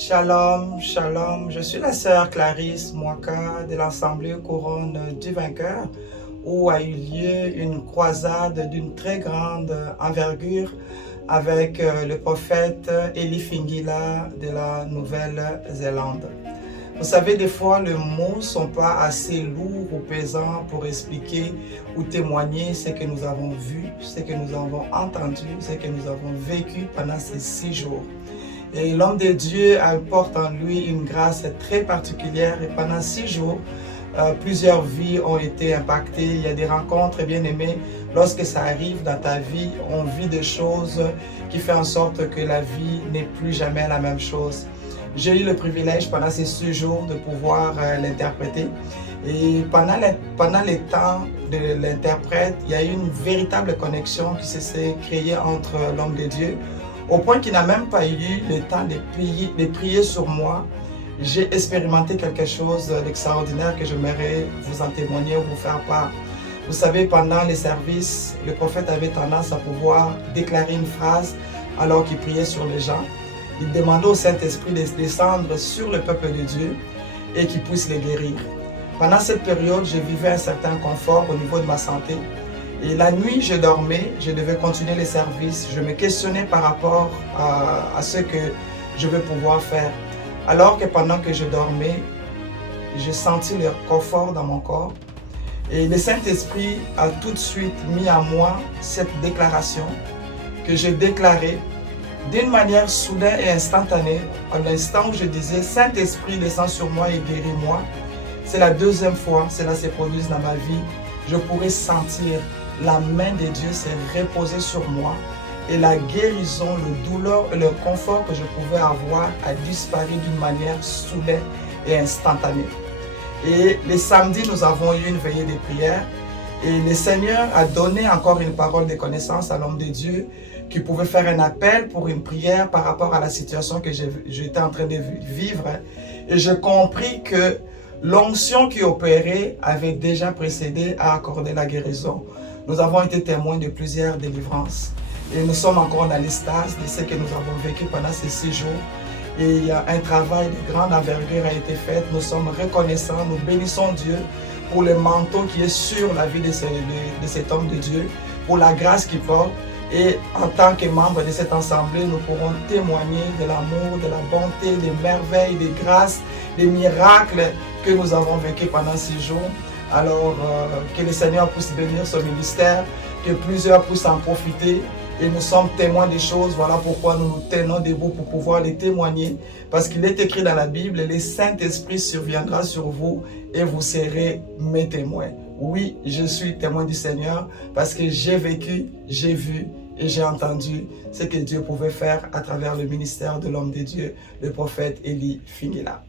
Shalom, shalom. Je suis la sœur Clarisse Mwaka de l'Assemblée Couronne du Vainqueur, où a eu lieu une croisade d'une très grande envergure avec le prophète Eli Fingila de la Nouvelle-Zélande. Vous savez, des fois, les mots ne sont pas assez lourds ou pesants pour expliquer ou témoigner ce que nous avons vu, ce que nous avons entendu, ce que nous avons vécu pendant ces 6 jours. Et l'homme de Dieu porte en lui une grâce très particulière et pendant 6 jours, plusieurs vies ont été impactées. Il y a des rencontres bien aimées. Lorsque ça arrive dans ta vie, on vit des choses qui font en sorte que la vie n'est plus jamais la même chose. J'ai eu le privilège pendant ces 6 jours de pouvoir l'interpréter. Et pendant les temps de l'interprète, il y a eu une véritable connexion qui s'est créée entre l'homme de Dieu, au point qu'il n'a même pas eu le temps de prier sur moi. J'ai expérimenté quelque chose d'extraordinaire que j'aimerais vous en témoigner ou vous faire part. Vous savez, pendant les services, le prophète avait tendance à pouvoir déclarer une phrase alors qu'il priait sur les gens. Il demandait au Saint-Esprit de descendre sur le peuple de Dieu et qu'il puisse les guérir. Pendant cette période, je vivais un certain confort au niveau de ma santé. Et la nuit, je dormais, je devais continuer les services. Je me questionnais par rapport à ce que je vais pouvoir faire. Alors que pendant que je dormais, j'ai senti le confort dans mon corps. Et le Saint-Esprit a tout de suite mis à moi cette déclaration que j'ai déclarée d'une manière soudaine et instantanée. À l'instant où je disais « Saint-Esprit, descends sur moi et guéris-moi », c'est la deuxième fois que cela s'est produit dans ma vie. Je pourrais sentir la main de Dieu s'est reposée sur moi et la guérison, le douleur et le confort que je pouvais avoir a disparu d'une manière soudaine et instantanée. Et les samedis, nous avons eu une veillée de prière et le Seigneur a donné encore une parole de connaissance à l'homme de Dieu qui pouvait faire un appel pour une prière par rapport à la situation que j'étais en train de vivre. Et j'ai compris que l'onction qui opérait avait déjà précédé à accorder la guérison. Nous avons été témoins de plusieurs délivrances et nous sommes encore dans l'extase de ce que nous avons vécu pendant ces 6 jours. Et il y a un travail de grande envergure a été fait. Nous sommes reconnaissants, nous bénissons Dieu pour le manteau qui est sur la vie de cet homme de Dieu, pour la grâce qu'il porte. Et en tant que membres de cette assemblée, nous pourrons témoigner de l'amour, de la bonté, des merveilles, des grâces, des miracles que nous avons vécu pendant 6 jours. Alors que le Seigneur puisse bénir son ministère, que plusieurs puissent en profiter. Et nous sommes témoins des choses, voilà pourquoi nous nous tenons debout pour pouvoir les témoigner. Parce qu'il est écrit dans la Bible, le Saint-Esprit surviendra sur vous et vous serez mes témoins. Oui, je suis témoin du Seigneur parce que j'ai vécu, j'ai vu et j'ai entendu ce que Dieu pouvait faire à travers le ministère de l'homme de Dieu, le prophète Eli Fingila.